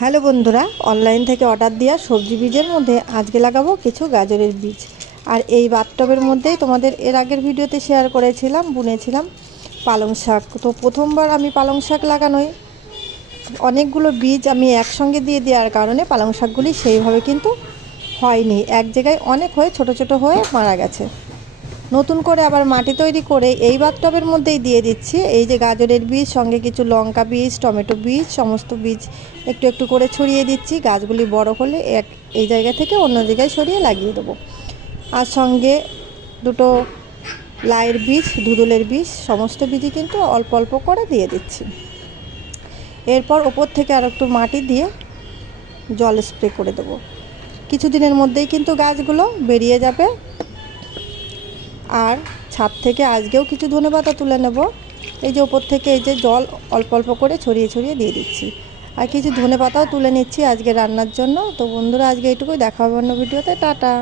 Hello বন্ধুরা, online থেকে order দেওয়া সবজি বীজের মধ্যে আজকে লাগাবো কিছু গাজরের বীজ। আর এই বাথটবের মধ্যেই তোমাদের এর আগের ভিডিওতে শেয়ার করেছিলাম, বুনেছিলাম পালং শাক। তো প্রথমবার আমি পালং শাক লাগানোই অনেকগুলো বীজ আমি একসঙ্গে দিয়ে দেওয়ার কারণে পালং শাকগুলি সেইভাবে কিন্তু হয়নি, এক জায়গায় অনেক হয়ে ছোট ছোট হয়ে মারা গেছে। নতুন করে আবার মাটি তৈরি করে এই বাথটবের মধ্যেই দিয়ে দিচ্ছি এই যে গাজরের বীজ, সঙ্গে কিছু লঙ্কা বীজ, টমেটো বীজ, সমস্ত বীজ একটু একটু করে ছড়িয়ে দিচ্ছি। গাছগুলি বড় হলে এই জায়গা থেকে অন্য জায়গায় সরিয়ে লাগিয়ে দেবো। আর সঙ্গে দুটো লাইয়ের বীজ, ধুদুলের বীজ, সমস্ত বীজই কিন্তু অল্প অল্প করে দিয়ে দিচ্ছি। এরপর ওপর থেকে আর একটু মাটি দিয়ে জল স্প্রে করে দেবো। কিছুদিনের মধ্যেই কিন্তু গাছগুলো বেরিয়ে যাবে। আর ছাদ থেকে আজকেও কিছু ধনেপাতা তুলে নেব। এই যে ওপর থেকে এই যে জল অল্প অল্প করে ছড়িয়ে ছড়িয়ে দিয়ে দিচ্ছি। আর কিছু ধনেপাতাও তুলে নিচ্ছি আজকে রান্নার জন্য। তো বন্ধুরা, আজকে এইটুকুই, দেখা হবে অন্য ভিডিওতে। টাটা।